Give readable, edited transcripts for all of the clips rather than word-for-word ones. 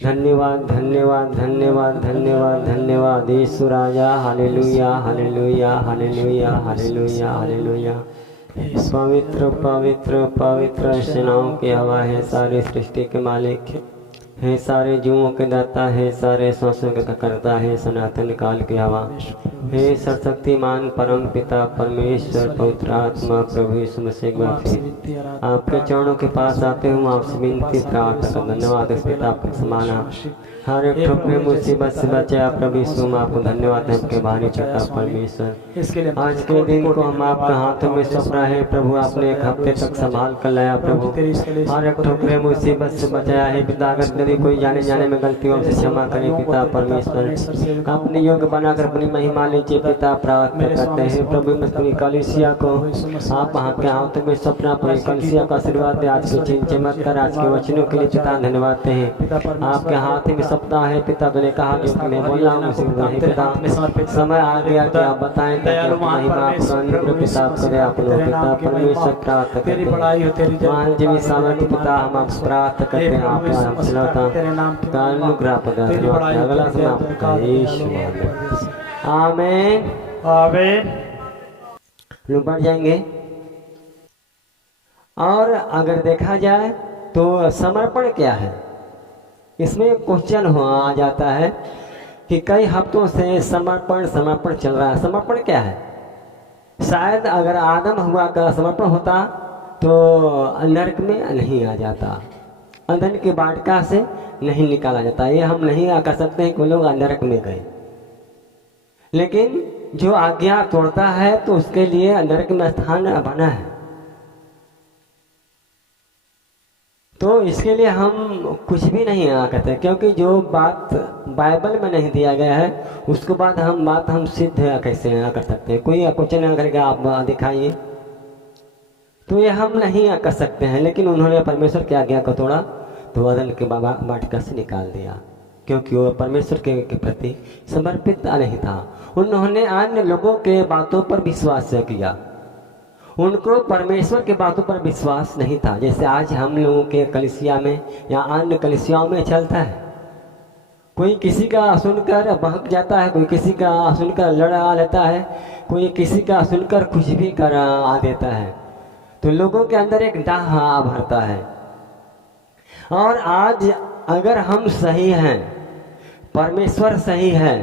धन्यवाद धन्यवाद धन्यवाद धन्यवाद धन्यवाद ईश्वराया। Hallelujah hallelujah hallelujah hallelujah hallelujah. पवित्र पवित्र पवित्र सेनाओं की हवा है, सारी सृष्टि के मालिक है, सारे जीवों के दाता है, सारे सांसों का करता है, सनातन काल की हवा हे सर्वशक्तिमान परम पिता परमेश्वर पवित्र आत्मा प्रभु यीशु मसीह एक बार फिर आपके चरणों के पास आते हूँ, आपसे विनती प्रार्थना धन्यवाद पिता आपके समाना हर एक ठोकरे मुसीबत से बचाया प्रभु यीशु। आपको धन्यवाद है आपके भारी पिता परमेश्वर। आज के दिन को हम आपके हाथों में सौंप रहे हैं प्रभु, आपने एक हफ्ते तक संभाल कर लाया प्रभु, हर एक ठोकरे मुसीबत से बचाया है पिता। अगर यदि कोई जाने जाने में गलतियों से क्षमा करे पिता परमेश्वर, अपने योग बनाकर अपनी महिमा लीजिए पिता। प्रार्थना करते हैं प्रभु पूरी कलीसिया को आप वहाँ के हाथों में सपना पूरी कलीसिया का आशीर्वाद दे। आज के चिन्ह चमत्कार आज के वचनों के लिए पिता धन्यवाद हैं। आपके हाथ में सपना है पिता, तुमने कहा कि मैं बोल रहा हूँ उसी पिता समय आ गया कि आप बताएं महिमा पिता करे आप लोग पिता परमेश्वर। प्रार्थना तेरी बड़ाई हो तेरी जीवी सामर्थ्य पिता, हम आप प्रार्थना करते हैं आप अनुग्रह प्रदान। अगला समय आपका यीशु आमीन आमीन। लोग बढ़ जाएंगे। और अगर देखा जाए तो समर्पण क्या है, इसमें क्वेश्चन हो आ जाता है कि कई हफ्तों से समर्पण समर्पण चल रहा है। समर्पण क्या है? शायद अगर आदम हुआ का समर्पण होता तो नरक में नहीं आ जाता, अंधन की बाटका से नहीं निकाला जाता। ये हम नहीं कह सकते हैं कि लोग नरक में गए, लेकिन जो आज्ञा तोड़ता है तो उसके लिए नरक में स्थान बना है। तो इसके लिए हम कुछ भी नहीं कहते, क्योंकि जो बात बाइबल में नहीं दिया गया है उसको बाद हम सिद्ध कैसे कर सकते हैं। कोई क्वेश्चन करेगा आप दिखाइए, तो ये हम नहीं कर सकते हैं। लेकिन उन्होंने परमेश्वर की आज्ञा को तोड़ा तो अदन के बाटिका से निकाल दिया, क्योंकि वो परमेश्वर के प्रति समर्पित नहीं था। उन्होंने अन्य लोगों के बातों पर विश्वास किया, उनको परमेश्वर के बातों पर विश्वास नहीं था। जैसे आज हम लोगों के कलीसिया में या अन्य कलीसियाओं में चलता है, कोई किसी का सुनकर बहक जाता है, कोई किसी का सुनकर लड़ा लेता है, कोई किसी का सुनकर कुछ भी कर आ देता है, तो लोगों के अंदर एक डाह भरता है। और आज अगर हम सही हैं, परमेश्वर सही है,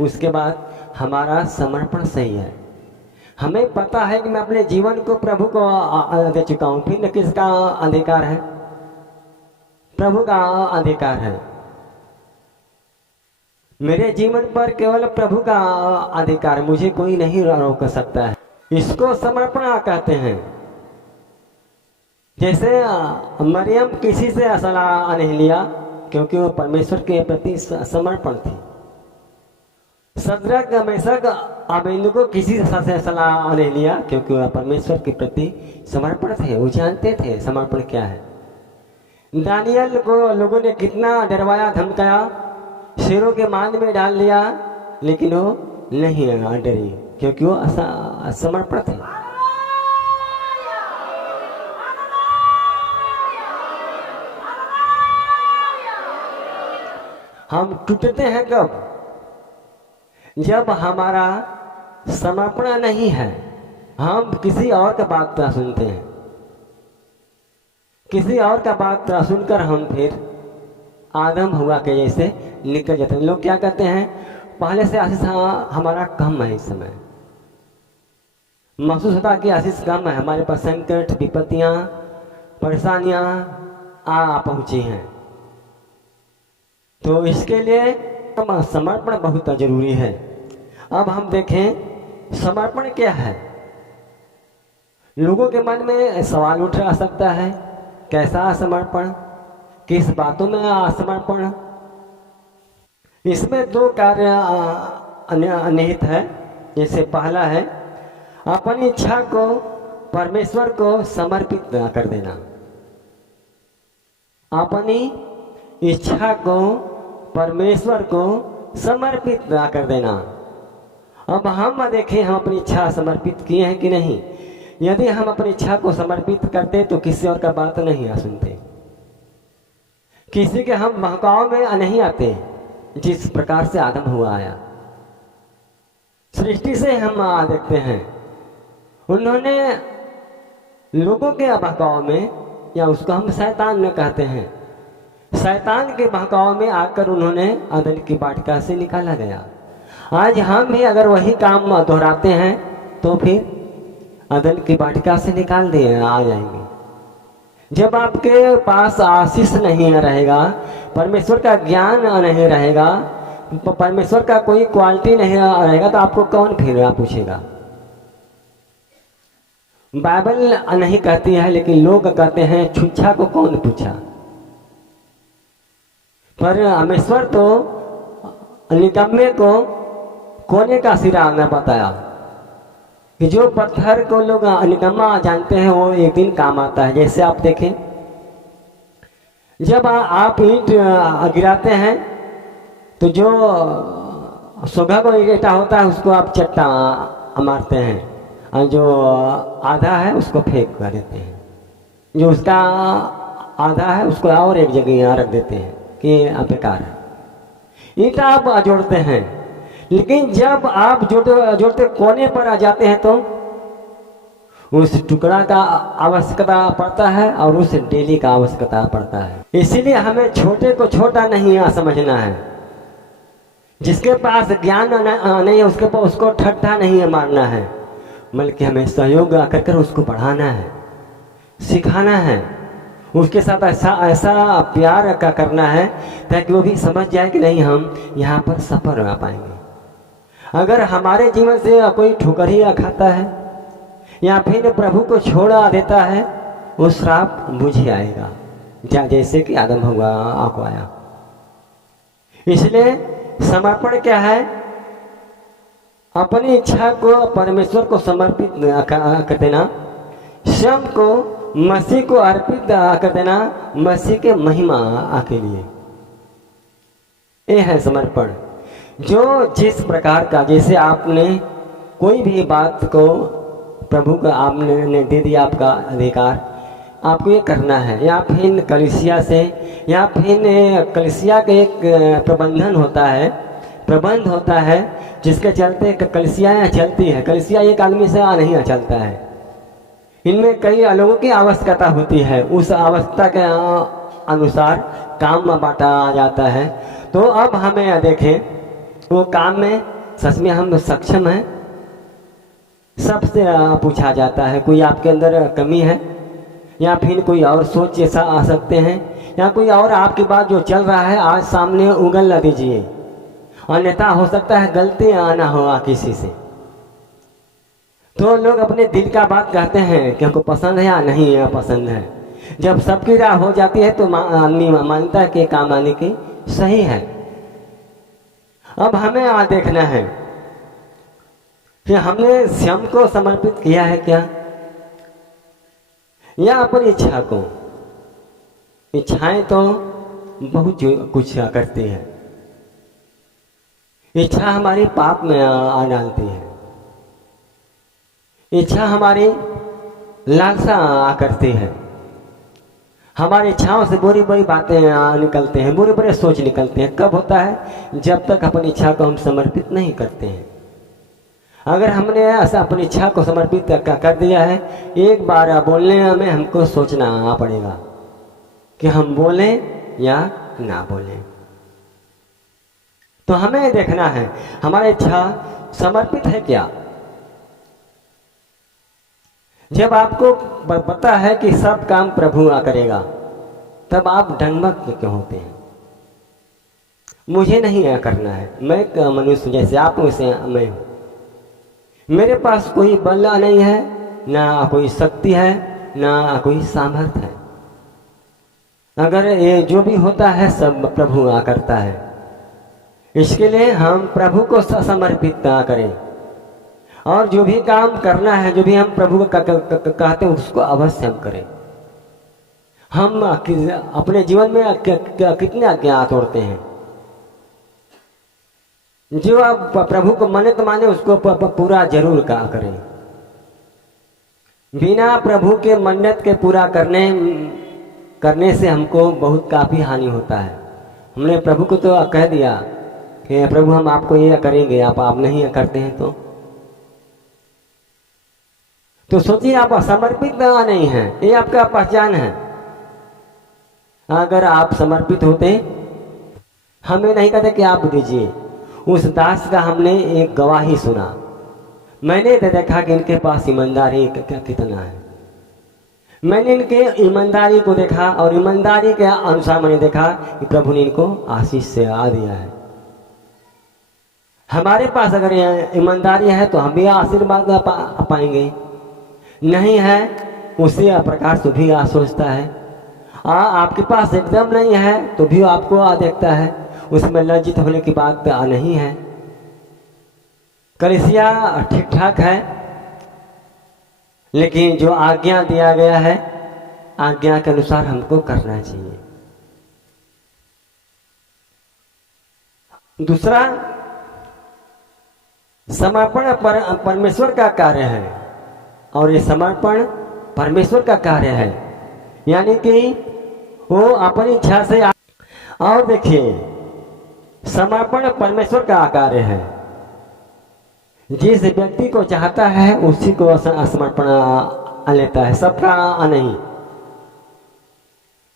उसके बाद हमारा समर्पण सही है। हमें पता है कि मैं अपने जीवन को प्रभु को दे चुका हूं, फिर किसका अधिकार है? प्रभु का अधिकार है। मेरे जीवन पर केवल प्रभु का अधिकार, मुझे कोई नहीं रोक सकता है। इसको समर्पण कहते हैं। जैसे मरियम किसी से सलाह नहीं लिया, क्योंकि वो परमेश्वर के प्रति समर्पण थी। सदरक मेशक अबेदनगो किसी से सलाह नहीं लिया, क्योंकि वह परमेश्वर के प्रति समर्पण थे, वो जानते थे समर्पण क्या है। दानियल को लोगों ने कितना डरवाया धमकाया, शेरों के मांद में डाल लिया, लेकिन वो नहीं डरी, क्योंकि वो समर्पण थे। हम टूटते हैं कब? जब हमारा समर्पण नहीं है, हम किसी और का बात सुनते हैं, किसी और का बात सुनकर हम फिर आदम हुआ के जैसे निकल जाते हैं। लोग क्या कहते हैं, पहले से आशीष हमारा कम है, इस समय महसूस होता कि आशीष कम है, हमारे पास संकट विपत्तियां परेशानियां आ पहुंची हैं। तो इसके लिए समर्पण बहुत जरूरी है। अब हम देखें समर्पण क्या है। लोगों के मन में सवाल उठ सकता है, कैसा समर्पण, किस बातों में समर्पण। इसमें दो कार्य निहित है। जैसे पहला है अपनी इच्छा को परमेश्वर को समर्पित कर देना, अपनी इच्छा को परमेश्वर को समर्पित कर देना। अब हम देखें हम अपनी इच्छा समर्पित किए हैं कि नहीं। यदि हम अपनी इच्छा को समर्पित करते तो किसी और का बात नहीं सुनते, किसी के हम बहकाव में नहीं आते। जिस प्रकार से आदम हुआ आया, सृष्टि से हम देखते हैं, उन्होंने लोगों के बहकाव में, या उसको हम शैतान में कहते हैं, शैतान के बहकाव में आकर उन्होंने अदन की वाटिका से निकाला गया। आज हम भी अगर वही काम दोहराते हैं तो फिर अदन की वाटिका से निकाल दिए आ जाएंगे। जब आपके पास आशीष नहीं रहेगा, परमेश्वर का ज्ञान नहीं रहेगा, परमेश्वर का कोई क्वालिटी नहीं रहेगा, तो आपको कौन फिर पूछेगा। बाइबल नहीं कहती है, लेकिन लोग कहते हैं छुच्छा को कौन पूछा। पर परमेश्वर तो निकम्मे को कोने का सिरा ने बताया कि जो पत्थर को लोग निकम्मा जानते हैं वो एक दिन काम आता है। जैसे आप देखें, जब आप ईंट गिराते हैं तो जो सोगा को ईंटा होता है उसको आप चट्टा मारते हैं, और जो आधा है उसको फेंक कर देते हैं, जो उसका आधा है उसको और एक जगह यहाँ रख देते हैं कि बेकार है। ईंटा आप जोड़ते हैं, लेकिन जब आप जोड़ते कोने पर आ जाते हैं तो उस टुकड़ा का आवश्यकता पड़ता है और उस डेली का आवश्यकता पड़ता है। इसीलिए हमें छोटे को छोटा नहीं समझना है। जिसके पास ज्ञान नहीं है उसके पास उसको ठट्ठा नहीं मारना है, बल्कि हमें सहयोग कर उसको बढ़ाना है, सिखाना है, उसके साथ ऐसा प्यार का करना है ताकि वो भी समझ जाए कि नहीं, हम यहाँ पर सफल हो पाएंगे। अगर हमारे जीवन से कोई ठोकर ही खाता है या फिर प्रभु को छोड़ा देता है, वो श्राप मुझे आएगा, जैसे कि आदम हुआ आपको आया। इसलिए समर्पण क्या है? अपनी इच्छा को परमेश्वर को समर्पित कर देना, स्वयं को मसीह को अर्पित कर देना, मसीह के महिमा के लिए। ये है समर्पण। जो जिस प्रकार का, जैसे आपने कोई भी बात को प्रभु का आपने दे दिया आपका अधिकार, आपको ये करना है, या फिर कलीसिया से, या फिर कलीसिया का एक प्रबंध होता है जिसके चलते कलीसिया चलती है। कलीसिया एक आदमी से नहीं चलता है, इनमें कई लोगों की आवश्यकता होती है, उस आवश्यकता के अनुसार काम बांटा जाता है। तो अब हमें देखें, वो काम में सच में हम सक्षम हैं? सबसे पूछा जाता है, कोई आपके अंदर कमी है, या फिर कोई और सोच ऐसा आ सकते हैं, या कोई और आपकी बात जो चल रहा है आज सामने उंगल न दीजिए, अन्यथा हो सकता है गलती आना हो किसी से। तो लोग अपने दिल का बात कहते हैं कि हमको पसंद है या नहीं है पसंद है। जब सबकी राह हो जाती है तो आदमी मानता है कि काम आने की सही है। अब हमें देखना है कि हमने स्वयं को समर्पित किया है क्या, या अपनी इच्छा को। इच्छाएं तो बहुत कुछ करती है। इच्छा हमारी पाप में आ डालती है, इच्छा हमारी लालसा करती है, हमारी इच्छाओं से बुरी बुरी बातें निकलते हैं, बुरे बुरे सोच निकलते हैं। कब होता है? जब तक अपनी इच्छा को हम समर्पित नहीं करते हैं। अगर हमने ऐसा अपनी इच्छा को समर्पित कर दिया है, एक बार बोलने में हमको सोचना पड़ेगा कि हम बोलें या ना बोलें। तो हमें देखना है हमारी इच्छा समर्पित है क्या। जब आपको पता है कि सब काम प्रभु करेगा, तब आप डंगमग क्यों होते हैं? मुझे नहीं करना है, मैं मनुष्य जैसे आप वैसे मैं हूं, मेरे पास कोई बल नहीं है, ना कोई शक्ति है, ना कोई सामर्थ्य है। अगर ये जो भी होता है सब प्रभु करता है। इसके लिए हम प्रभु को समर्पित करें, और जो भी काम करना है, जो भी हम प्रभु को कहते हैं उसको अवश्य हम करें। हम अपने जीवन में कितने आज्ञा तोड़ते हैं। जो आप प्रभु को मन्नत माने उसको पूरा जरूर करें। बिना प्रभु के मन्नत के पूरा करने करने से हमको बहुत काफ़ी हानि होता है। हमने प्रभु को तो कह दिया कि प्रभु हम आपको ये करेंगे, आप नहीं करते हैं तो सोचिए आप समर्पित नहीं हैं, ये आपका पहचान है। अगर आप समर्पित होते, हमें नहीं कहते कि आप दीजिए। उस दास का हमने एक गवाही सुना, मैंने देखा कि इनके पास ईमानदारी कितना है। मैंने इनके ईमानदारी को देखा और ईमानदारी के अनुसार मैंने देखा कि प्रभु ने इनको आशीष से आ दिया है। हमारे पास अगर ईमानदारी है तो हम भी आशीर्वाद पाएंगे, नहीं है उसी प्रकार से भी सोचता है। आपके पास एकदम नहीं है तो भी आपको देखता है, उसमें लज्जित होने की बात नहीं है। कलीसिया ठीक ठाक है, लेकिन जो आज्ञा दिया गया है आज्ञा के अनुसार हमको करना चाहिए। दूसरा, समर्पण परमेश्वर का कार्य है और ये समर्पण परमेश्वर का कार्य है, यानी कि वो अपनी इच्छा से। और देखिए, समर्पण परमेश्वर का कार्य है। जिस व्यक्ति को चाहता है उसी को समर्पण लेता है, सबका नहीं,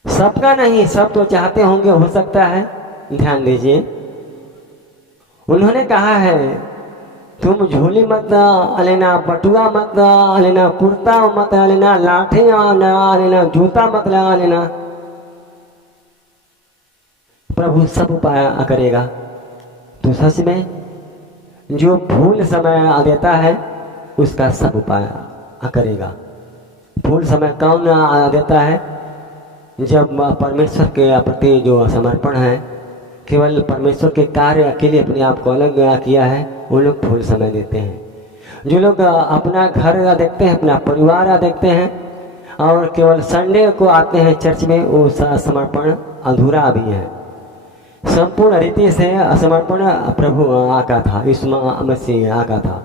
सबका नहीं। सब तो चाहते होंगे, हो सकता है। ध्यान दीजिए, उन्होंने कहा है तुम झोली मत लेना, बटुआ मत लेना, कुर्ता मत लेना, लाठी लेना, जूता मत लेना, प्रभु सब उपाय करेगा। तो सच में जो भूल समय देता है उसका सब उपाय करेगा। भूल समय कौन देता है? जब परमेश्वर के प्रति जो समर्पण है, केवल परमेश्वर के कार्य के लिए अपने आप को अलग किया है, वो लोग भूल समय देते हैं। जो लोग अपना घर देखते हैं, अपना परिवार देखते हैं और केवल संडे को आते हैं चर्च में, वो समर्पण अधूरा भी है। संपूर्ण रीति से समर्पण प्रभु आका था, यीशु मसीह आका था,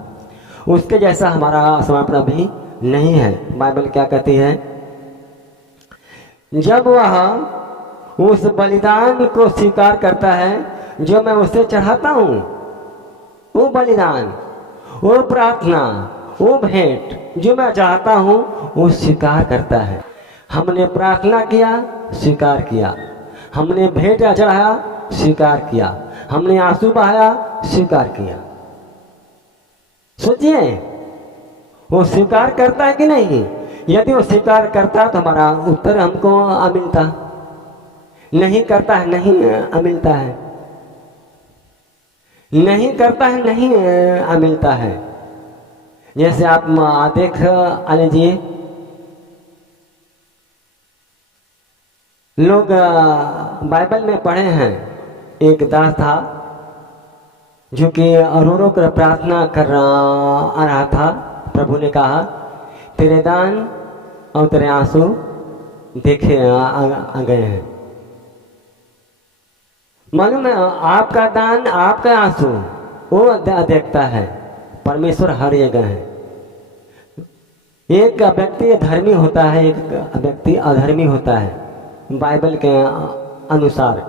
उसके जैसा हमारा समर्पण भी नहीं है। बाइबल क्या कहती है? जब वह उस बलिदान को स्वीकार करता है जो मैं उसे चढ़ाता हूँ, वो बलिदान, वो प्रार्थना, वो भेंट जो मैं चाहता हूँ, वो स्वीकार करता है। हमने प्रार्थना किया, स्वीकार किया। हमने भेंट चढ़ाया, स्वीकार किया। हमने आंसू बहाया, स्वीकार किया। सोचिए, वो स्वीकार करता है कि नहीं? यदि वो स्वीकार करता तो हमारा उत्तर हमको मिलता। नहीं करता है, नहीं मिलता है। नहीं करता है, नहीं मिलता है। जैसे आप देख लीजिए, लोग बाइबल में पढ़े हैं, एक दास था जो कि रो कर प्रार्थना कर रहा था। प्रभु ने कहा तेरे दान और तेरे आंसू देखे आ गए हैं। मालूम है, आपका दान, आपका आंसू वो देखता है, परमेश्वर हर जगह है। एक व्यक्ति धर्मी होता है, एक व्यक्ति अधर्मी होता है। बाइबल के अनुसार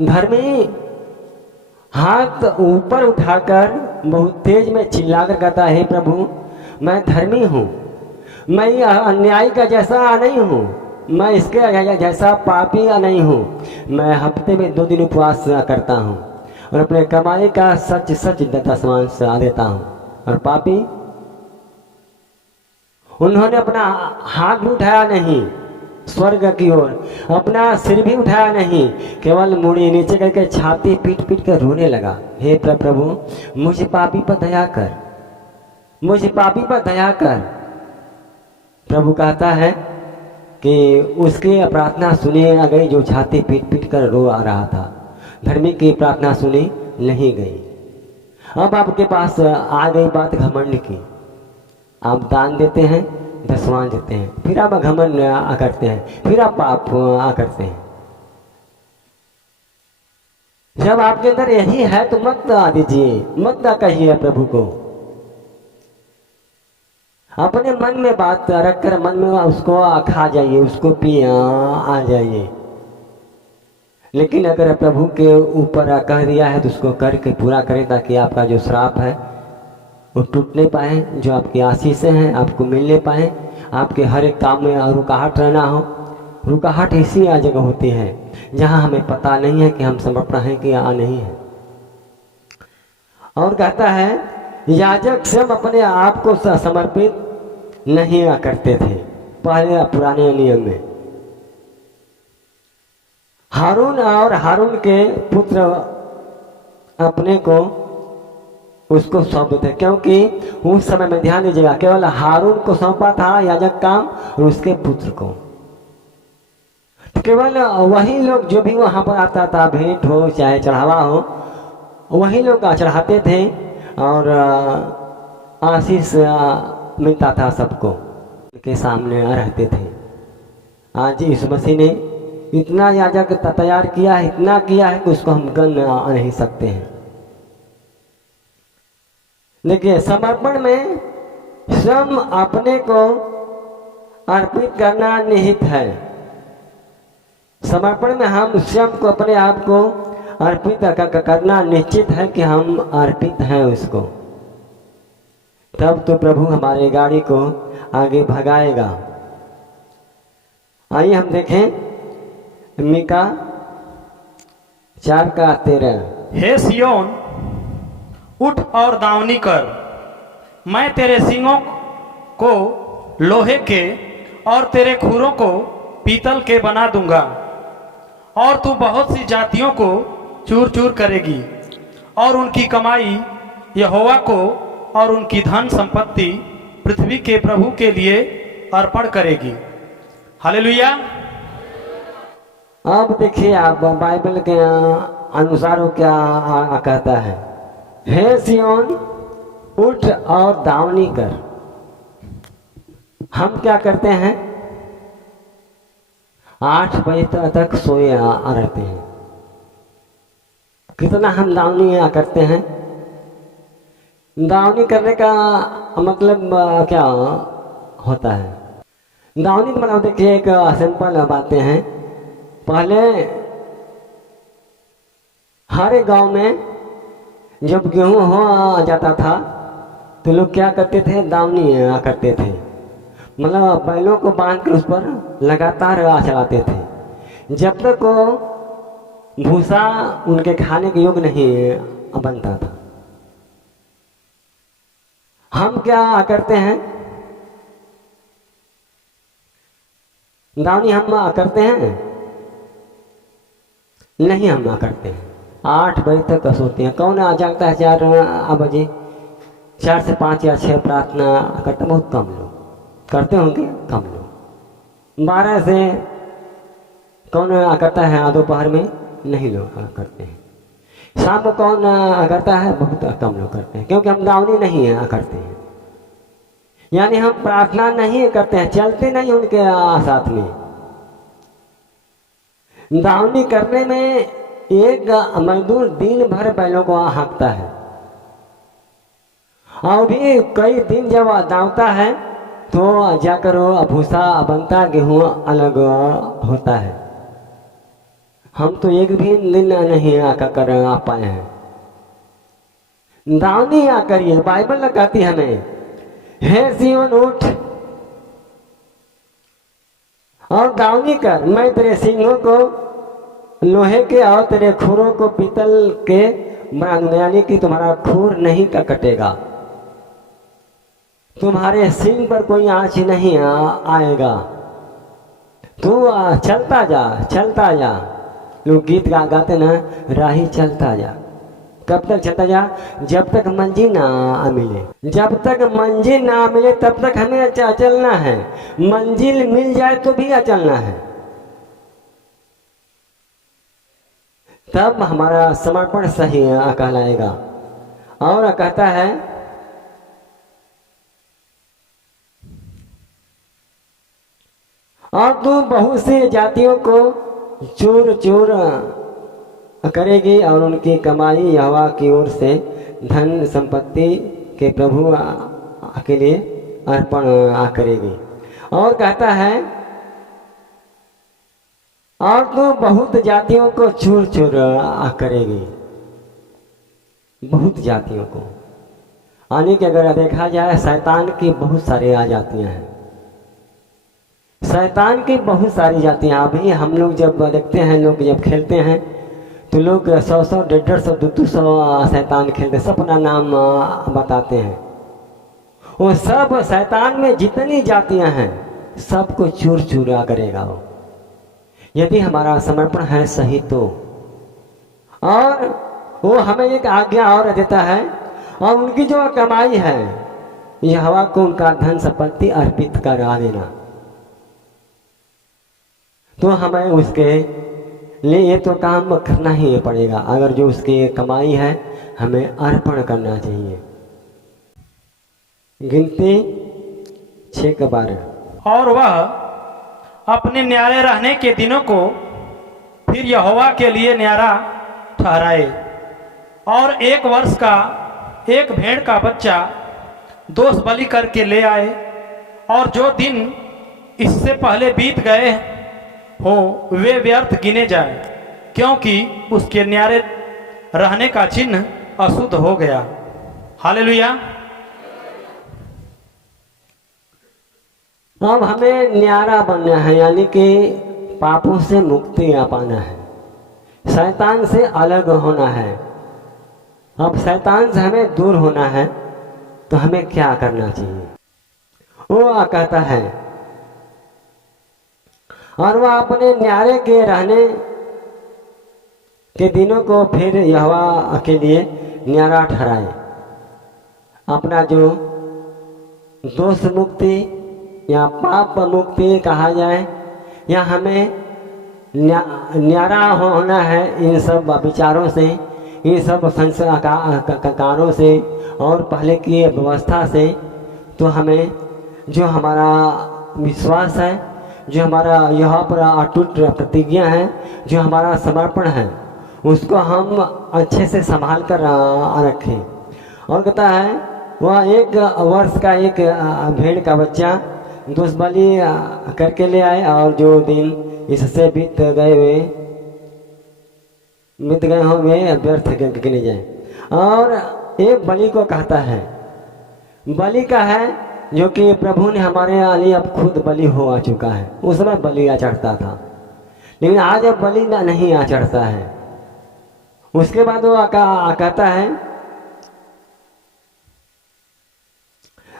धर्मी हाथ ऊपर उठाकर बहुत तेज में चिल्लाकर कहता है, हे प्रभु मैं धर्मी हूँ, मैं अन्यायी का जैसा नहीं हूँ, मैं इसके जैसा पापी नहीं हूँ, मैं हफ्ते में 2 दिन उपवास करता हूँ और अपने कमाई का सच सच दशमांश देता हूँ। और पापी, उन्होंने अपना हाथ भी उठाया नहीं स्वर्ग की ओर, अपना सिर भी उठाया नहीं, केवल मुड़ी नीचे करके छाती पीट पीट कर रोने लगा, हे प्रभु मुझे पापी पर दया कर, मुझे पापी पर दया कर। प्रभु कहता है कि उसकी प्रार्थना सुनी गई जो छाती पीट पीट कर रो आ रहा था। धर्मी की प्रार्थना सुनी नहीं गई। अब आपके पास आ गई बात घमंड की। आप दान देते हैं, दशवां देते हैं, फिर आप घमंड करते हैं, फिर आप पाप करते हैं। जब आपके अंदर यही है तो मत दीजिए, मत कहिए प्रभु को। अपने मन में बात रख कर मन में उसको खा जाइए, उसको पी आ जाइए। लेकिन अगर प्रभु के ऊपर कह दिया है तो उसको करके पूरा करें, ताकि आपका जो श्राप है वो टूट नहीं पाए, जो आपकी आशीषें हैं आपको मिलने पाए, आपके हर एक काम में रुकाहट रहना हो। रुकाहट इसी जगह होती है जहाँ हमें पता नहीं है कि हम समर्पण हैं कि नहीं है। और कहता है याजक स्वयं अपने आप को समर्पित नहीं करते थे पहले पुराने नियम में। हारून और हारून के पुत्र अपने को उसको सौंपते थे, क्योंकि उस समय में ध्यान दीजिएगा केवल हारून को सौंपा था याजक काम और उसके पुत्र को। केवल वही लोग जो भी वहां पर आता था, भेंट हो चाहे चढ़ावा हो, वही लोग चढ़ाते थे और आशीष मिलता था सबको, के सामने रहते थे। आज इस मसीह ने इतना याजक तैयार किया है, इतना किया है कि उसको हम गन नहीं सकते हैं। देखिए समर्पण में स्वयं अपने को अर्पित करना निहित है। समर्पण में हम स्वयं को अपने आप को अर्पित करना निश्चित है कि हम अर्पित हैं उसको, तब तो प्रभु हमारे गाड़ी को आगे भगाएगा। आइए हम देखें मीका 4:13। हे सियोन उठ और दावनी कर, मैं तेरे सींगों को लोहे के और तेरे खुरों को पीतल के बना दूंगा, और तू बहुत सी जातियों को चूर चूर करेगी, और उनकी कमाई यहोवा को और उनकी धन संपत्ति पृथ्वी के प्रभु के लिए अर्पण करेगी। हालेलुया। अब देखिए आप बाइबल के अनुसार वो क्या कहता है। हे सियोन उठ और दावनी कर। हम क्या करते हैं 8 बजे तक सोए रहते हैं। कितना हम दावनी करते हैं। दावनी करने का मतलब क्या होता है। दावनी का मतलब देखिए एक सिंपल बातें हैं। पहले हर एक गांव में जब गेहूं हो जाता था तो लोग क्या करते थे, दावनी करते थे। मतलब बैलों को बांध कर उस पर लगातार चलाते थे जब तक वो भूसा उनके खाने के योग्य नहीं बनता था। हम क्या करते हैं, दावनी हम करते हैं नहीं, हम ना करते हैं। 8 बजे तक सोते हैं। कौन आ जागता है 4 बजे, 4 से 5 या 6 प्रार्थना करते, बहुत कम लोग करते होंगे, कम लोग। 12 से कौन करता है दोपहर में, नहीं लोग करते हैं। शाम को कौन करता है, बहुत कम लोग करते हैं, क्योंकि हम दावनी नहीं करते हैं। यानी हम प्रार्थना नहीं करते हैं, चलते नहीं उनके साथ में। दावनी करने में एक मजदूर दिन भर बैलों को हाँकता है, और भी कई दिन जब दावता है तो जाकर वो भूसा बनता, गेहूं अलग होता है। हम तो एक भी दिन नहीं कर पाए हैं। दावनी करिए। बाइबल कहती है हमें, हे सियोन उठ और दावनी कर, मैं तेरे सींगों को लोहे के और तेरे खुरों को पीतल के बना दूंगा। यानी कि तुम्हारा खुर नहीं कटेगा, तुम्हारे सींग पर कोई आँच नहीं आएगा। तू चलता जा, चलता जा। लोग गीत गाते ना, राही चलता जा। कब तक चलता जा, जब तक मंजिल ना मिले। जब तक मंजिल ना मिले तब तक हमें चलना है। मंजिल मिल जाए तो भी चलना है, तब हमारा समर्पण सही कहलाएगा। और कहता है, और तू बहुत सी जातियों को चूर चूर करेगी, और उनकी कमाई यहोवा की ओर से धन संपत्ति के प्रभु के लिए अर्पण करेगी। और कहता है और तो बहुत जातियों को चूर चूर करेगी, बहुत जातियों को। यानी कि अगर देखा जाए शैतान की बहुत सारी आ जातियाँ हैं, शैतान की बहुत सारी जातियाँ। अभी हम लोग जब देखते हैं, लोग जब खेलते हैं तो लोग 100-100, 150, 200 शैतान खेलते, सब अपना नाम बताते हैं। वो सब शैतान में जितनी जातियाँ हैं सबको चूर चूरा करेगा वो, यदि हमारा समर्पण है सही तो। और वो हमें एक आज्ञा और देता है, और उनकी जो कमाई है यहोवा को उनका धन संपत्ति अर्पित करा देना। तो हमें उसके लिए ये तो काम करना ही पड़ेगा। अगर जो उसकी कमाई है हमें अर्पण करना चाहिए। गिनती 6:12। और वह अपने न्यारे रहने के दिनों को फिर यहोवा के लिए न्यारा ठहराए, और 1 वर्ष का एक भेड़ का बच्चा दोष बलि करके ले आए, और जो दिन इससे पहले बीत गए हो वे व्यर्थ गिने जाए, क्योंकि उसके न्यारे रहने का चिन्ह अशुद्ध हो गया। हालेलुया। अब हमें न्यारा बनना है, यानी कि पापों से मुक्ति पाना है, शैतान से अलग होना है। अब शैतान से हमें दूर होना है तो हमें क्या करना चाहिए? वो कहता है और वह अपने न्यारे के रहने के दिनों को फिर यहोवा के लिए न्यारा ठहराए। अपना जो दोष मुक्ति या पाप मुक्ति कहा जाए, या हमें न्यारा होना है इन सब विचारों से, इन सब संस्कारों से और पहले की व्यवस्था से। तो हमें जो हमारा विश्वास है, जो हमारा यहाँ पर अटूट प्रतिज्ञा है, जो हमारा समर्पण है, उसको हम अच्छे से संभाल कर रखें। और कहता है वह 1 वर्ष का एक भेड़ का बच्चा दोष बलि करके ले आए, और जो दिन इससे बीत गए हो वे व्यर्थ गिने जाए। और एक बलि को कहता है, बलि का है जो कि प्रभु ने हमारे लिए अब खुद बलि हो आ चुका है। उस समय बलि चढ़ता था, लेकिन आज अब बलि नहीं चढ़ता है। उसके बाद वो कहता है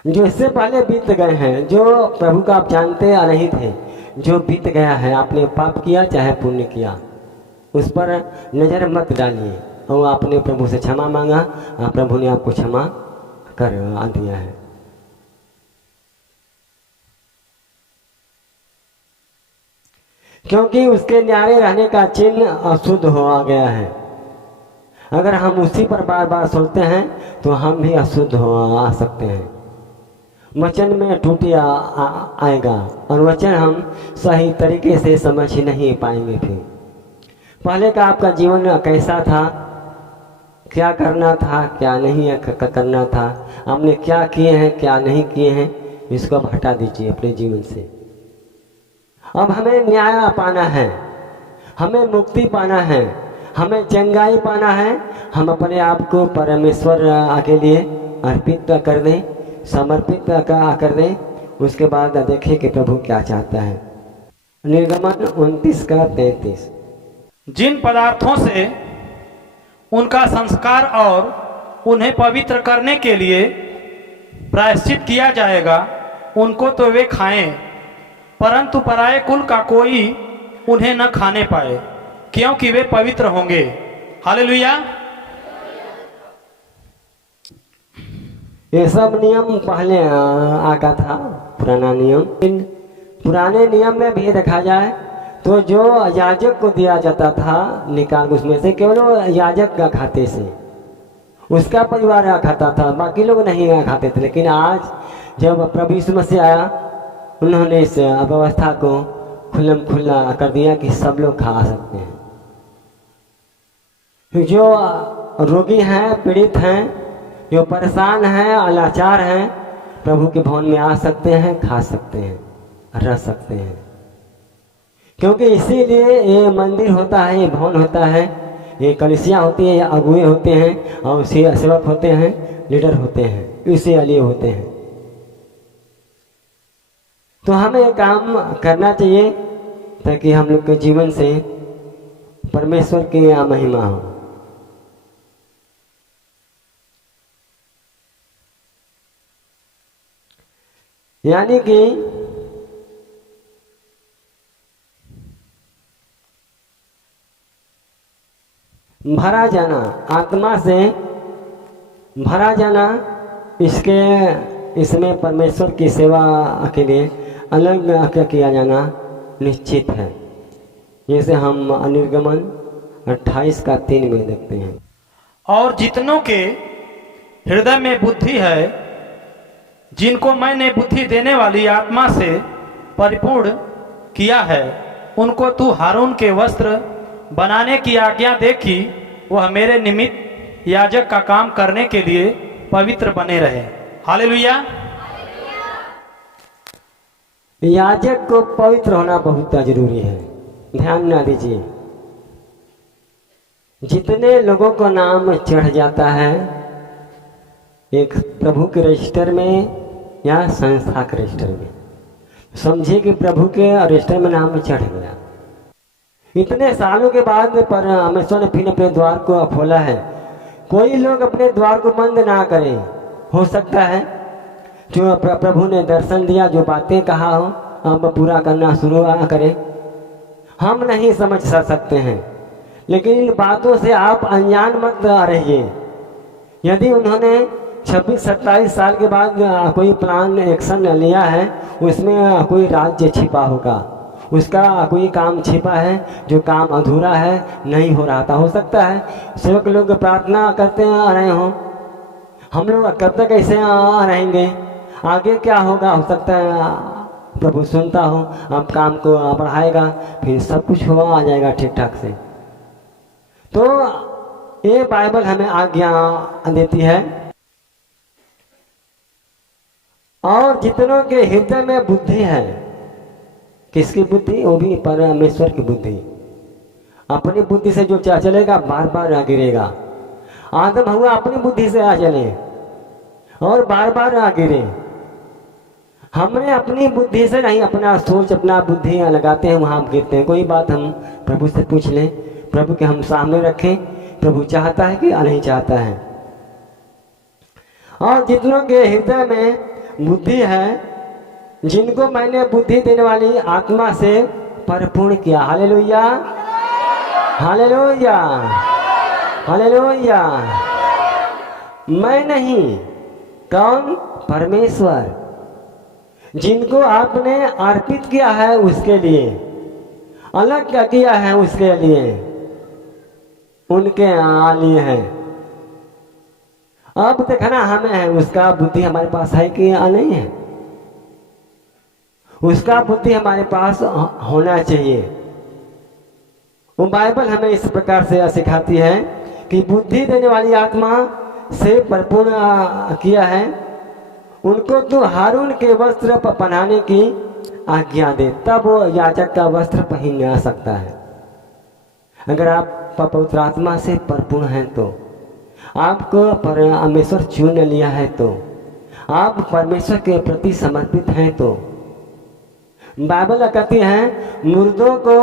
जो इससे पहले बीत गए हैं, जो प्रभु का आप जानते नहीं थे, जो बीत गया है, आपने पाप किया चाहे पुण्य किया, उस पर नजर मत डालिए। और आपने प्रभु से क्षमा मांगा, प्रभु ने आपको क्षमा कर दिया है। क्योंकि उसके न्यारे रहने का चिन्ह अशुद्ध हो गया है। अगर हम उसी पर बार बार सोचते हैं तो हम भी अशुद्ध हो आ सकते हैं। वचन में त्रुटि आएगा, और वचन हम सही तरीके से समझ ही नहीं पाएंगे। फिर पहले का आपका जीवन कैसा था, क्या करना था, क्या नहीं करना था, आपने क्या किए हैं, क्या नहीं किए हैं, इसको अब हटा दीजिए अपने जीवन से। अब हमें न्याय पाना है, हमें मुक्ति पाना है, हमें चंगाई पाना है। हम अपने आप को परमेश्वर के लिए अर्पित कर दें, समर्पित कर दें। उसके बाद देखें कि प्रभु क्या चाहता है। निर्गमन 29:33। जिन पदार्थों से उनका संस्कार और उन्हें पवित्र करने के लिए प्रायश्चित किया जाएगा, उनको तो वे खाएं, परंतु पराये कुल का कोई उन्हें न खाने पाए, क्योंकि वे पवित्र होंगे। हालेलुया। ये सब नियम पहले आका था, पुराना नियम। पुराने नियम में भी देखा जाए तो जो याजक को दिया जाता था निकाल, उसमें से केवल याजक का खाते से उसका परिवार खाता था, बाकी लोग नहीं खाते थे। लेकिन आज जब प्रभु यीशु मसीह आया, उन्होंने इस व्यवस्था को खुल्लम खुल्ला कर दिया कि सब लोग खा सकते हैं। जो रोगी हैं, पीड़ित हैं, जो परेशान हैं, लाचार हैं, प्रभु के भवन में आ सकते हैं, खा सकते हैं, रह सकते हैं। क्योंकि इसीलिए ये मंदिर होता है, ये भवन होता है, ये कलिसियाँ होती है, ये अगुए होते हैं और सेवक होते हैं, लीडर होते हैं, इसी लिए होते हैं। तो हमें ये काम करना चाहिए ताकि हम लोग के जीवन से परमेश्वर की महिमा हो। यानी कि भरा जाना, आत्मा से भरा जाना, इसमें परमेश्वर की सेवा के लिए अलग किया जाना निश्चित है। जैसे हम निर्गमन 28:3 में देखते हैं। और जितनों के हृदय में बुद्धि है, जिनको मैंने बुद्धि देने वाली आत्मा से परिपूर्ण किया है, उनको तू हारून के वस्त्र बनाने की आज्ञा दे कि वह मेरे निमित्त याजक का काम करने के लिए पवित्र बने रहे। हालेलुया। याजक को पवित्र होना बहुत जरूरी है। ध्यान ना दीजिए, जितने लोगों का नाम चढ़ जाता है एक प्रभु के रजिस्टर में या संस्था के रजिस्टर में, समझिए कि प्रभु के रजिस्टर में नाम चढ़ गया। इतने सालों के बाद परमेश्वर ने फिर अपने द्वार को खोला है। कोई लोग अपने द्वार को बंद ना करें। हो सकता है जो प्रभु ने दर्शन दिया, जो बातें कहा हो, अब पूरा करना शुरू करें। हम नहीं समझ सकते हैं, लेकिन इन बातों से आप अनजान मत रहिए। यदि उन्होंने 26-27 साल के बाद कोई प्लान एक्शन लिया है, उसमें कोई राज्य छिपा होगा, उसका कोई काम छिपा है, जो काम अधूरा है, नहीं हो रहा था। हो सकता है सेवक लोग प्रार्थना करते आ रहे हों, हम लोग कब तक ऐसे रहेंगे, आगे क्या होगा, हो सकता है प्रभु सुनता हो, अब काम को बढ़ाएगा, फिर सब कुछ हुआ आ जाएगा ठीक ठाक से। तो ये बाइबल हमें आज्ञा देती है। और जितनों के हृदय में बुद्धि है, किसकी बुद्धि? वो भी परमेश्वर की बुद्धि। अपनी बुद्धि से जो चलेगा बार बार गिरेगा। आदम हुआ अपनी बुद्धि से आ चले और बार बार गिरे। हमने अपनी बुद्धि से नहीं, अपना सोच, अपना बुद्धि लगाते हैं, वहां गिरते हैं। कोई बात हम प्रभु से पूछ लें, प्रभु के हम सामने रखें, प्रभु चाहता है कि नहीं चाहता है। और जितनों के हृदय में बुद्धि है, जिनको मैंने बुद्धि देने वाली आत्मा से परिपूर्ण किया। Hallelujah, hallelujah, hallelujah. मैं नहीं, कौन? परमेश्वर। जिनको आपने अर्पित किया है उसके लिए, अलग क्या किया है उसके लिए, उनके लिए है। अब देखना हमें है, उसका बुद्धि हमारे पास है कि नहीं है। उसका बुद्धि हमारे पास होना चाहिए। वो बाइबल हमें इस प्रकार से सिखाती है कि बुद्धि देने वाली आत्मा से परिपूर्ण किया है, उनको तो हारून के वस्त्र पहनाने की आज्ञा दे, तब वो याजक का वस्त्र पहन आ सकता है। अगर आप पवित्र आत्मा से परिपूर्ण हैं, तो आपको परमेश्वर चुन लिया है, तो आप परमेश्वर के प्रति समर्पित हैं, तो बाइबल कहती है मुर्दों को,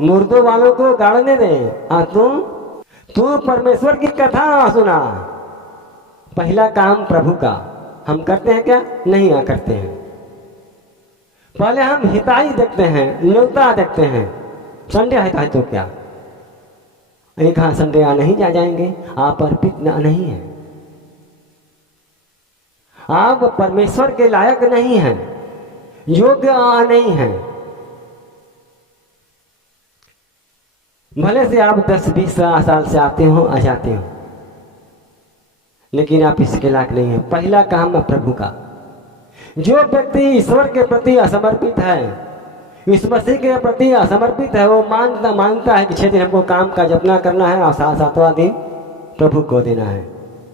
मुर्दों वालों को गाड़ने दे, तू परमेश्वर की कथा सुना। पहला काम प्रभु का हम करते हैं क्या? नहीं करते हैं। पहले हम हिताई देखते हैं, न्योता देखते हैं। संडे है तो क्या एक हाँ संडे नहीं जाएंगे, आप अर्पित नहीं है, आप परमेश्वर के लायक नहीं हैं, योग्य नहीं है। भले से आप 10-20 साल से आते हो, आ जाते हो, लेकिन आप इसके लायक नहीं है। पहला काम है प्रभु का। जो व्यक्ति ईश्वर के प्रति असमर्पित है, इस मसीह के प्रति असमर्पित है, वो मानता है कि 6 दिन हमको काम का जपना करना है और 7वां दिन प्रभु को देना है।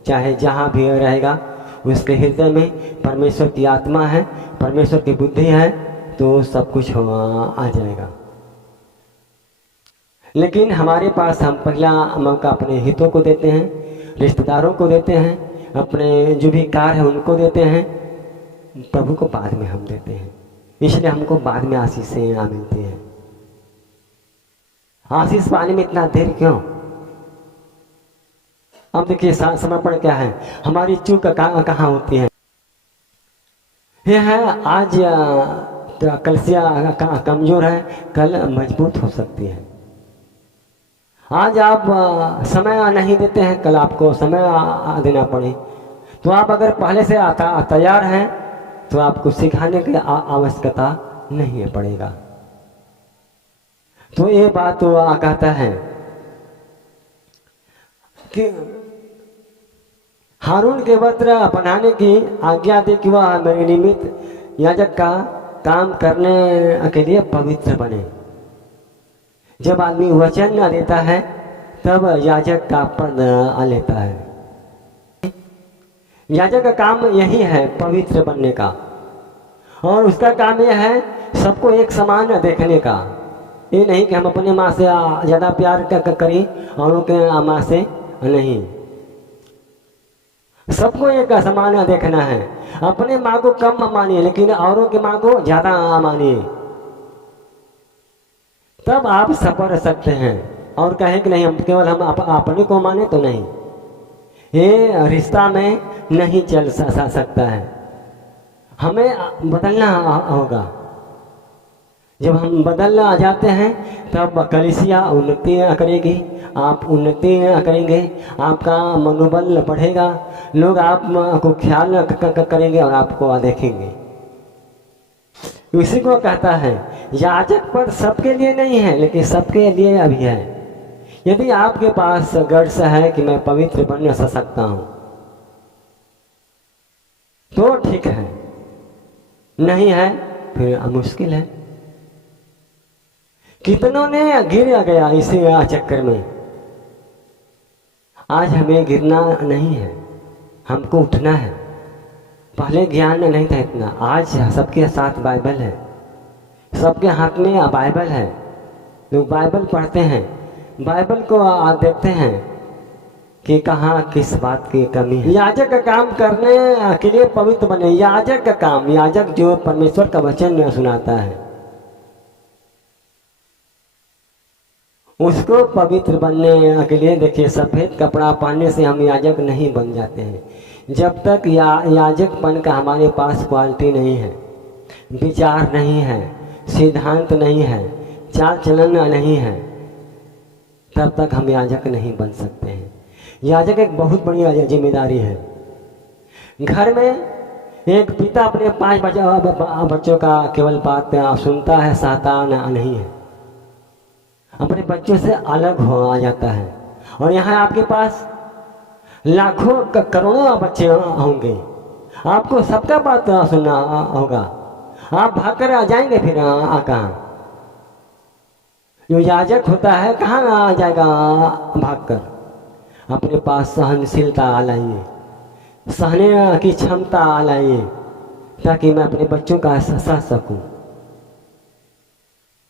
चाहे जहाँ भी रहेगा उसके हृदय में परमेश्वर की आत्मा है, परमेश्वर की बुद्धि है, तो सब कुछ आ जाएगा। लेकिन हमारे पास हम पहला मौका अपने हितों को देते हैं, रिश्तेदारों को देते हैं, अपने जो भी कार्य है उनको देते हैं, प्रभु को बाद में हम देते हैं। इसलिए हमको बाद में आशीषें मिलती हैं। आशीष पाने में इतना देर क्यों? अब देखिए समर्पण क्या है, हमारी चूक कहाँ होती है। यह है आज कलसिया कमजोर है, कल मजबूत हो सकती है। आज आप समय नहीं देते हैं, कल आपको समय देना पड़े। तो आप अगर पहले से तैयार हैं तो आपको सिखाने की आवश्यकता नहीं पड़ेगा। तो ये बात तो कहता है कि हारून के वस्त्र बनाने की आज्ञा दे कि वह मेरे निमित्त याजक का काम करने के लिए पवित्र बने। जब आदमी वचन देता है तब याजक का पद लेता है। याजक का काम यही है, पवित्र बनने का, और उसका काम यह है सबको एक समान देखने का। ये नहीं कि हम अपने माँ से ज़्यादा प्यार करें और उनके माँ से नहीं। सबको एक समान देखना है। अपने माँ को कम मानिए लेकिन औरों की माँ को ज़्यादा मानिए, तब आप सफर सकते हैं। और कहें कि नहीं हम केवल हम अपने को माने, तो नहीं, ये रिश्ता में नहीं चल सकता है। हमें बदलना होगा। जब हम बदलना जाते हैं तब कलीसिया उन्नति करेगी, आप उन्नति करेंगे, आपका मनोबल बढ़ेगा, लोग आपको ख्याल करेंगे और आपको देखेंगे। इसी को कहता है याजक पद सबके लिए नहीं है, लेकिन सबके लिए अभी है। यदि आपके पास गट्स है कि मैं पवित्र बन सकता हूं तो ठीक है, नहीं है फिर मुश्किल है। कितनों ने गिर गया इसी चक्कर में। आज हमें गिरना नहीं है, हमको उठना है। पहले ज्ञान नहीं था इतना, आज सबके साथ बाइबल है, सबके हाथ में बाइबल है। लोग बाइबल पढ़ते हैं, बाइबल को देखते हैं कि कहाँ किस बात की कमी है। याजक का काम करने के लिए पवित्र बने। याजक का काम, याजक जो परमेश्वर का वचन सुनाता है, उसको पवित्र बनने के लिए देखिए, सफेद कपड़ा पहनने से हम याजक नहीं बन जाते हैं। जब तक याजकपन का हमारे पास क्वालिटी नहीं है, विचार नहीं है, सिद्धांत नहीं है, चाल चलन नहीं है, तब तक हम याजक नहीं बन सकते हैं। याजक एक बहुत बड़ी जिम्मेदारी है। घर में एक पिता अपने 5 बच्चों का केवल बात सुनता है, सहता नहीं है, अपने बच्चों से अलग हो जाता है। और यहाँ आपके पास लाखों करोड़ों बच्चे होंगे, आपको सबका बात सुनना होगा। आप भाग कर आ जाएंगे, फिर कहाँ? जो याजक होता है कहाँ आ जाएगा भागकर? अपने पास सहनशीलता लाइए, सहने की क्षमता लाइए, ताकि मैं अपने बच्चों का सह सकूं।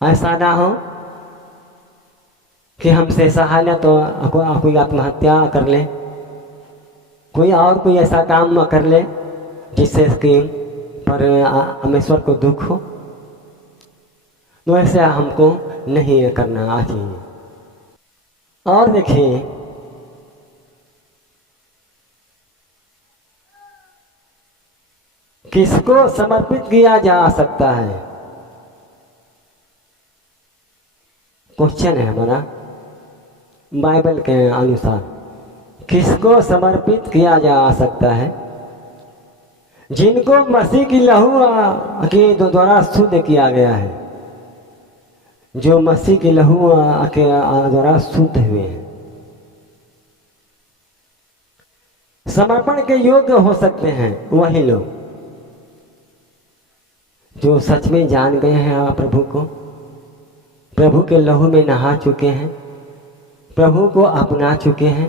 ऐसा ना हो कि हमसे सहा न तो कोई आत्महत्या कर ले, कोई और कोई ऐसा काम कर ले जिससे कि परमेश्वर को दुख हो। तो ऐसा हमको नहीं करना चाहिए। और देखिए, किसको समर्पित किया जा सकता है? क्वेश्चन है हमारा बाइबल के अनुसार। किसको समर्पित किया जा सकता है? जिनको मसीह की लहू के द्वारा शुद्ध किया गया है, जो मसीह की लहू के द्वारा शुद्ध हुए हैं, समर्पण के योग्य हो सकते हैं वही लोग जो सच में जान गए हैं प्रभु को, प्रभु के लहू में नहा चुके हैं, प्रभु को अपना चुके हैं,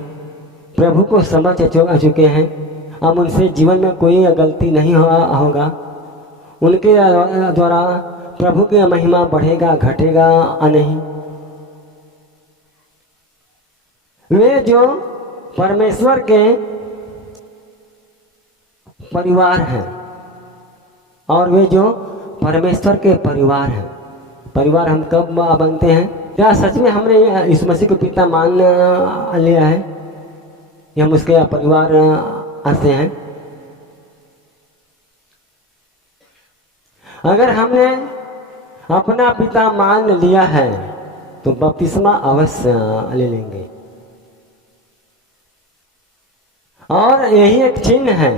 प्रभु को समझ चुके हैं अब उनसे जीवन में कोई गलती नहीं होगा। उनके द्वारा प्रभु की महिमा बढ़ेगा घटेगा नहीं। वे जो परमेश्वर के परिवार हैं और वे जो परमेश्वर के परिवार हैं। परिवार हम कब बनते हैं? क्या सच में हमने यीशु मसीह को पिता मान लिया है कि हम उसके परिवार से हैं? अगर हमने अपना पिता मान लिया है तो बपतिस्मा अवश्य ले लेंगे। और यही एक चिन्ह है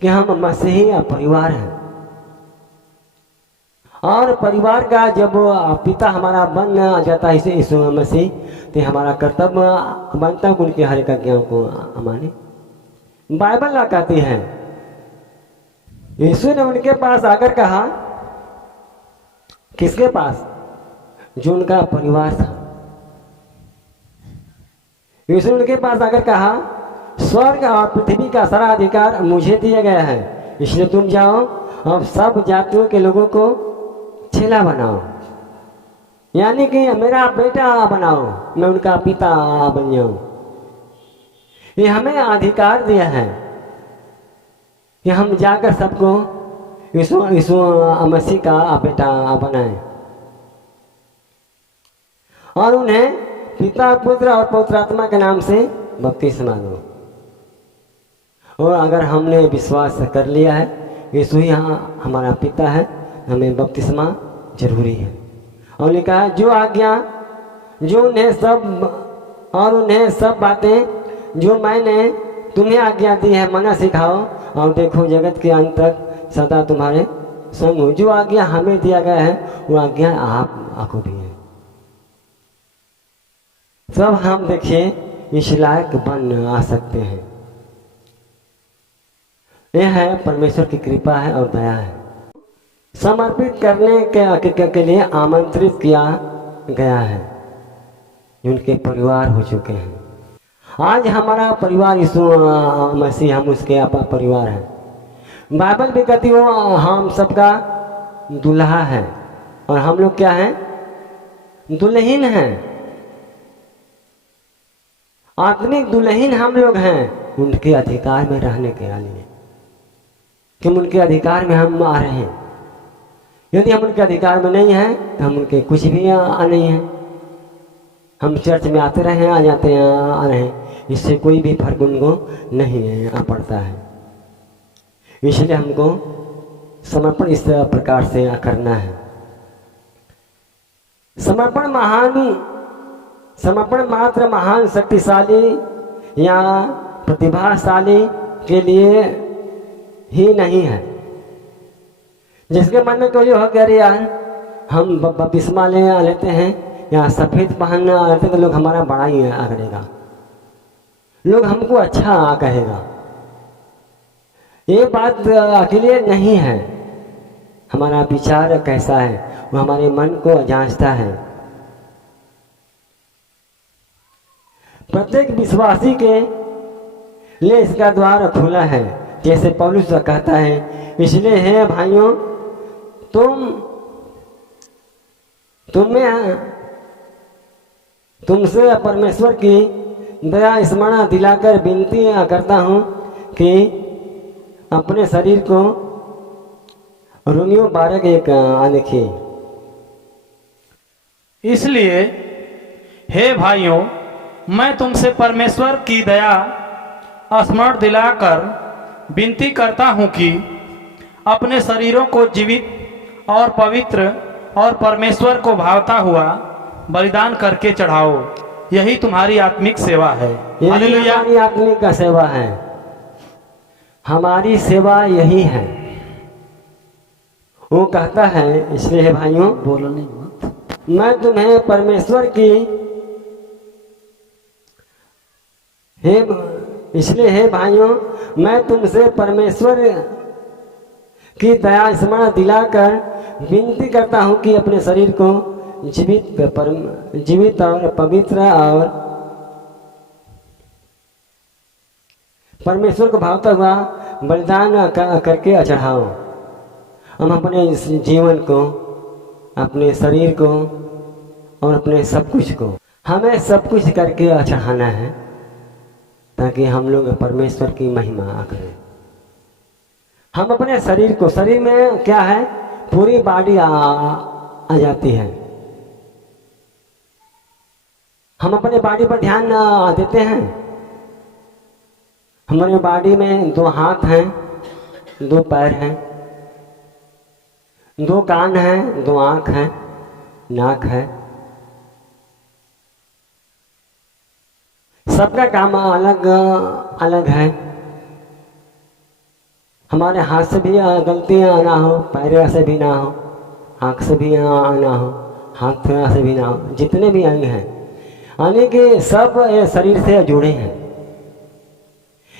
कि हम मसीही परिवार हैं। और परिवार का जब पिता हमारा बन जाता है यीशु मसीह, तो हमारा कर्तव्य बनता है उनके हर एक आज्ञा को माने। बाइबल कहती है यीशु ने उनके पास आकर कहा, किसके पास? जो उनका परिवार था। यीशु ने उनके पास आकर कहा, स्वर्ग और पृथ्वी का सारा अधिकार मुझे दिया गया है, इसलिए तुम जाओ और सब जातियों के लोगों को चेला बनाओ, यानी कि मेरा बेटा बनाओ, मैं उनका पिता बन जाऊं। ये हमें अधिकार दिया है कि हम जाकर सबको यीशु मसीह का बेटा बनाए और उन्हें पिता पुत्र और पवित्र आत्मा के नाम से बपतिस्मा दो। और अगर हमने विश्वास कर लिया है यीशु ही हमारा पिता है, हमें बपतिस्मा जरूरी है। और लिखा है जो आज्ञा जो उन्हें सब बातें जो मैंने तुम्हें आज्ञा दी है मना सिखाओ, और देखो जगत के अंत तक सदा तुम्हारे संग हूँ। जो आज्ञा हमें दिया गया है वो आज्ञा आपको भी है। सब हम देखिए इस लायक बन आ सकते हैं। यह है परमेश्वर की कृपा है और दया है। समर्पित करने के लिए आमंत्रित किया गया है, उनके परिवार हो चुके हैं। आज हमारा परिवार यीशु मसीह, हम उसके अपना परिवार हैं। बाइबल भी कहती हो हम सबका दुल्हा है और हम लोग क्या हैं? दुल्हन हैं। आत्मिक दुल्हन हम लोग हैं उनके अधिकार में रहने के लिए, कि उनके अधिकार में हम आ रहे हैं। यदि हम उनके अधिकार में नहीं हैं तो हम उनके कुछ भी नहीं हैं। हम चर्च में आते रहे आ जाते हैं आ रहे हैं, इससे कोई भी फर्क उनको नहीं पड़ता है। इसलिए हमको समर्पण इस प्रकार से करना है। समर्पण मात्र महान शक्तिशाली या प्रतिभाशाली के लिए ही नहीं है। जिसके मन में कोई हो गया यार हम बपतिस्मा लेते हैं या सफेद पहन लेते तो लोग हमारा बड़ा ही करेगा, लोग हमको अच्छा कहेगा। ये बात अकेले नहीं है। हमारा विचार कैसा है वो हमारे मन को जांचता है। प्रत्येक विश्वासी के लिए इसका द्वार खुला है, जैसे पौलुस कहता है। इसलिए है भाइयों तुमसे परमेश्वर की दया स्मरण दिलाकर विनती करता हूँ कि अपने शरीर को रोमियो 12:1 लिखिए। इसलिए हे भाइयों मैं तुमसे परमेश्वर की दया स्मरण दिलाकर विनती करता हूँ कि अपने शरीरों को जीवित और पवित्र और परमेश्वर को भावता हुआ बलिदान करके चढ़ाओ, यही तुम्हारी आत्मिक सेवा है। हालेलुया। हमारी आत्मिक का सेवा है, हमारी सेवा यही है। वो कहता है इसलिए भाइयों बोलने मत, मैं तुम्हें परमेश्वर की इसलिए हे भाइयों मैं तुमसे परमेश्वर की दया स्मरण दिलाकर विनती करता हूँ कि अपने शरीर को जीवित और पवित्र और परमेश्वर को भावता हुआ बलिदान करके चढ़ाओ। हम अपने जीवन को, अपने शरीर को और अपने सब कुछ को, हमें सब कुछ करके चढ़ाना है ताकि हम लोग परमेश्वर की महिमा करें। हम अपने शरीर को, शरीर में क्या है, पूरी बॉडी आ जाती है। हम अपने बॉडी पर ध्यान देते हैं। हमारे बॉडी में 2 हाथ हैं, 2 पैर हैं, 2 कान हैं, 2 आँख हैं, नाक है। सबका काम अलग अलग है। हमारे हाथ से भी गलतियाँ ना हो, पैर से भी ना हो, आँख से भी ना हो, हाथ से भी ना हो, जितने भी अंग हैं यानी कि सब ये शरीर से जुड़े हैं,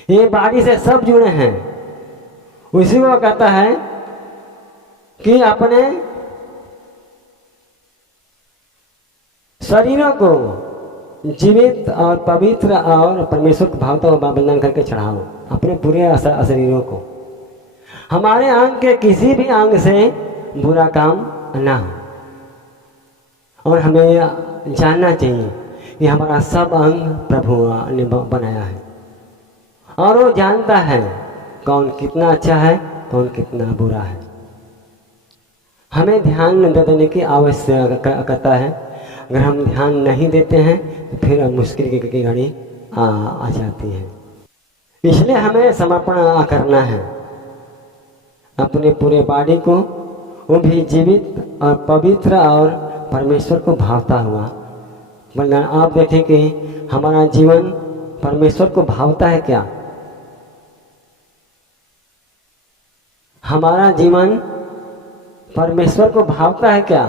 ये बॉडी से सब जुड़े हैं। उसी को कहता है कि अपने शरीरों को जीवित और पवित्र और परमेश्वर को भावता हुआ बलिदान करके चढ़ाओ, अपने पूरे शरीरों को। हमारे अंग के किसी भी अंग से बुरा काम ना हो। और हमें जानना चाहिए कि हमारा सब अंग प्रभु ने बनाया है और वो जानता है कौन कितना अच्छा है, कौन कितना बुरा है। हमें ध्यान देने की आवश्यकता है। अगर हम ध्यान नहीं देते हैं तो फिर मुश्किल की घड़ी आ जाती है। इसलिए हमें समर्पण करना है अपने पूरे बॉडी को, वो भी जीवित और पवित्र और परमेश्वर को भावता हुआ। बलिदान आप देखें कि हमारा जीवन परमेश्वर को भावता है क्या? हमारा जीवन परमेश्वर को भावता है क्या?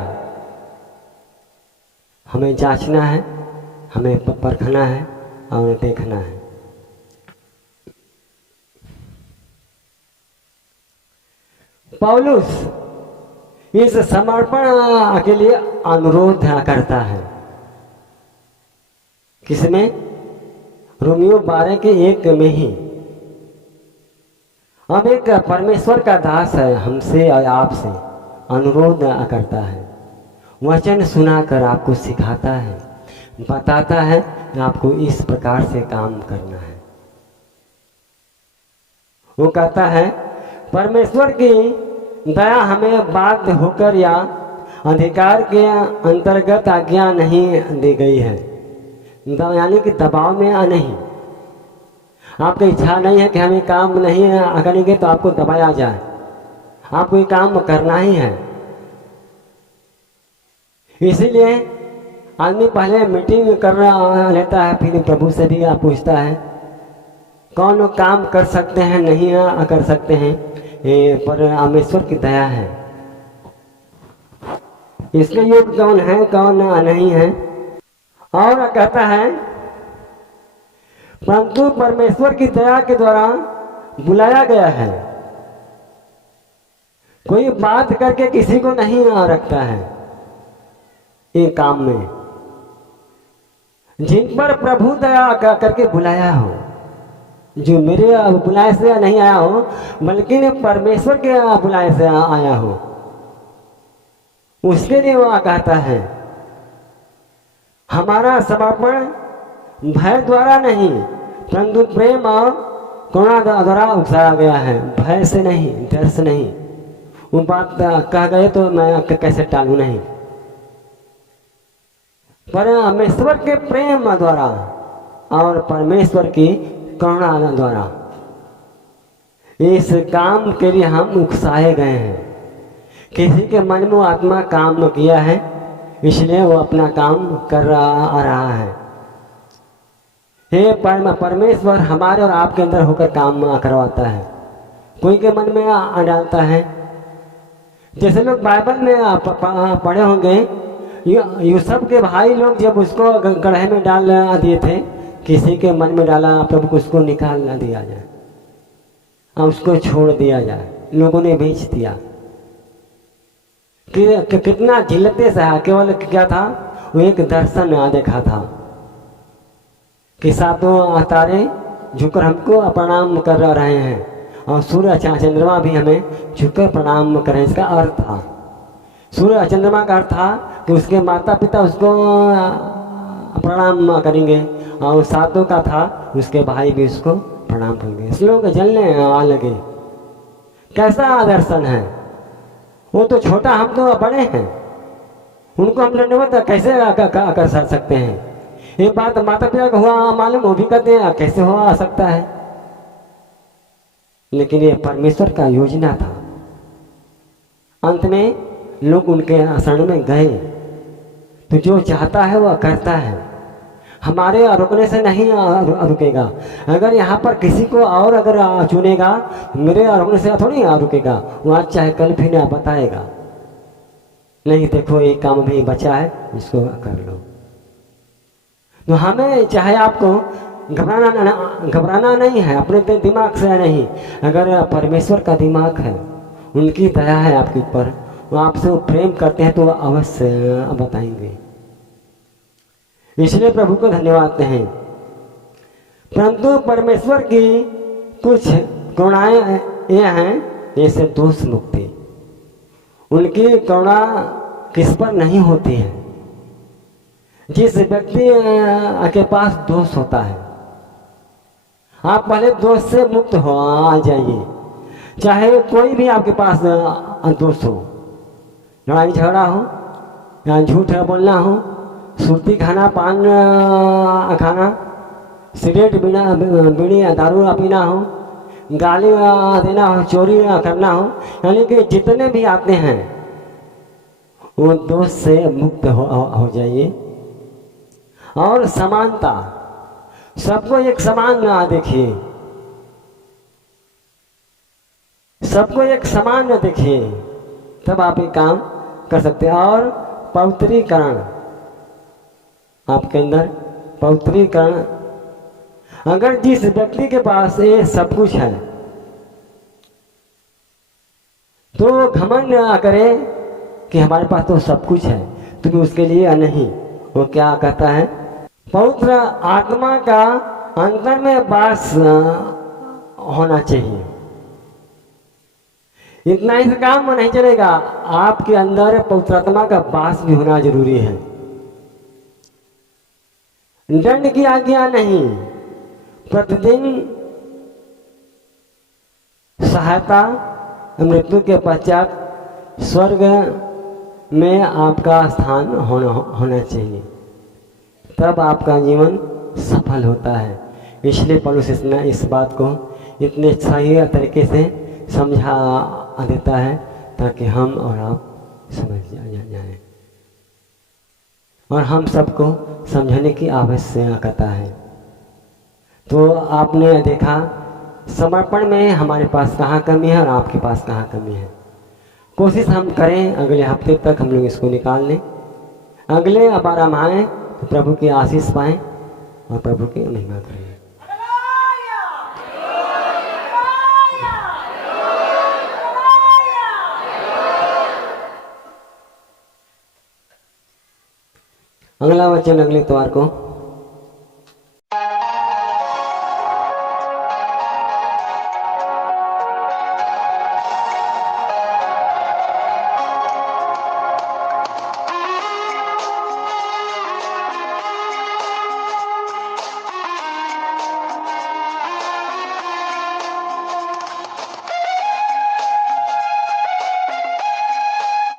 हमें जांचना है, हमें परखना है और देखना है। पौलुस इस समर्पण के लिए अनुरोध करता है। किसमें? रोमियो 12 के 1 में ही। अब एक परमेश्वर का दास है, हमसे और आपसे अनुरोध करता है, वचन सुनाकर आपको सिखाता है, बताता है कि आपको इस प्रकार से काम करना है। वो कहता है परमेश्वर की दया हमें बाध्य होकर या अधिकार के अंतर्गत आज्ञा नहीं दी गई है, यानी कि दबाव में नहीं। आपकी इच्छा नहीं है कि हमें काम नहीं करेंगे तो आपको दबाया जाए, आपको ये काम करना ही है। इसीलिए आदमी पहले मीटिंग कर लेता है, फिर प्रभु से भी पूछता है कौन लोग काम कर सकते हैं, नहीं कर सकते हैं। ये परमेश्वर की दया है, इसके योग्य कौन है, कौन नहीं है। और कहता है परंतु परमेश्वर की दया के द्वारा बुलाया गया है। कोई बात करके किसी को नहीं रखता है ये काम में। जिन पर प्रभु दया करके बुलाया हो, जो मेरे बुलाए से नहीं आया हो बल्कि परमेश्वर के बुलाए से आया हो, उसके लिए वह कहता है हमारा समर्पण भय द्वारा नहीं परंतु प्रेम और करुणा द्वारा उकसाया गया है। भय से नहीं, डर से नहीं। वो बात कह गए तो मैं कैसे टालू नहीं, परमेश्वर के प्रेम द्वारा और परमेश्वर की करुणा द्वारा इस काम के लिए हम उकसाए गए हैं। किसी के मन में आत्मा काम किया है, इसलिए वो अपना काम कर रहा है। हे परमेश्वर हमारे और आपके अंदर होकर काम करवाता है, कोई के मन में डालता है। जैसे लोग बाइबल में पढ़े होंगे, यूसुफ के भाई लोग जब उसको गड्ढे में डाल दिए थे, किसी के मन में डाला प्रभु को उसको निकाल ना दिया जाए और उसको छोड़ दिया जाए, लोगों ने बेच दिया। कि कितना झिलते सहा, केवल क्या था, वो एक दर्शन देखा था कि 7 तारे झुककर हमको प्रणाम कर रहे हैं और सूर्य चंद्रमा भी हमें झुककर प्रणाम करें। इसका अर्थ था, सूर्य चंद्रमा का अर्थ था कि उसके माता पिता उसको प्रणाम करेंगे और सातों का था उसके भाई भी उसको प्रणाम करेंगे। इस लोग जलने आ लगे। कैसा दर्शन है, वो तो छोटा, हम तो बड़े हैं, उनको हम दंडवत कैसे कर सकते हैं। ये बात माता पिता को हुआ मालूम, वो भी कहते हैं कैसे हो आ सकता है, लेकिन ये परमेश्वर का योजना था। अंत में लोग उनके शरण में गए। तो जो चाहता है वह करता है, हमारे रुकने से नहीं रुकेगा। अगर यहाँ पर किसी को और अगर चुनेगा, मेरे रुकने से थोड़ी रुकेगा, वो आज चाहे कल फिर बताएगा नहीं देखो एक काम भी बचा है, इसको कर लो। तो हमें चाहे आपको घबराना नहीं है, अपने दिमाग से नहीं। अगर परमेश्वर का दिमाग है, उनकी दया है आपके ऊपर, वो आपसे प्रेम करते हैं तो अवश्य बताएंगे। इसलिए प्रभु को धन्यवाद हैं। परंतु परमेश्वर की कुछ करुणाएं ये हैं, जैसे दोष मुक्ति। उनकी करुणा किस पर नहीं होती है। जिस व्यक्ति के पास दोष होता है, आप पहले दोष से मुक्त हो आ जाइए। चाहे कोई भी आपके पास दोष हो, लड़ाई झगड़ा हो या झूठ बोलना हो, सुर्ती खाना, पान खाना, सिगरेट बीड़ी दारू पीना हो, गाली देना हो, चोरी करना हो, यानी कि जितने भी आते हैं वो दोष से मुक्त हो जाइए। और समानता, सबको एक समान ना देखिए, सबको एक न देखिए, तब आप ये काम कर सकते हैं। और पवित्रीकरण, आपके अंदर पवित्रीकरण, अगर जिस व्यक्ति के पास ये सब कुछ है तो घमंड ना करे कि हमारे पास तो सब कुछ है, तुम्हें उसके लिए नहीं। वो क्या कहता है, पवित्र आत्मा का अंतर में वास होना चाहिए। इतना ही काम नहीं चलेगा, आपके अंदर पवित्र आत्मा का वास भी होना जरूरी है। दंड की आज्ञा नहीं, प्रतिदिन सहायता, मृत्यु के पश्चात स्वर्ग में आपका स्थान होना चाहिए, तब आपका जीवन सफल होता है। इसलिए पौलुस इस बात को इतने सही तरीके से समझा देता है ताकि हम और आप समझ जाएं, और हम सबको समझने की आवश्यकता है। तो आपने देखा समर्पण में हमारे पास कहाँ कमी है और आपके पास कहाँ कमी है। कोशिश हम करें अगले हफ्ते तक हम लोग इसको निकाल लें। अगले बार हम आए तो प्रभु की आशीष पाएं और प्रभु की महिमा करें। अगला वचन अगले इतवार को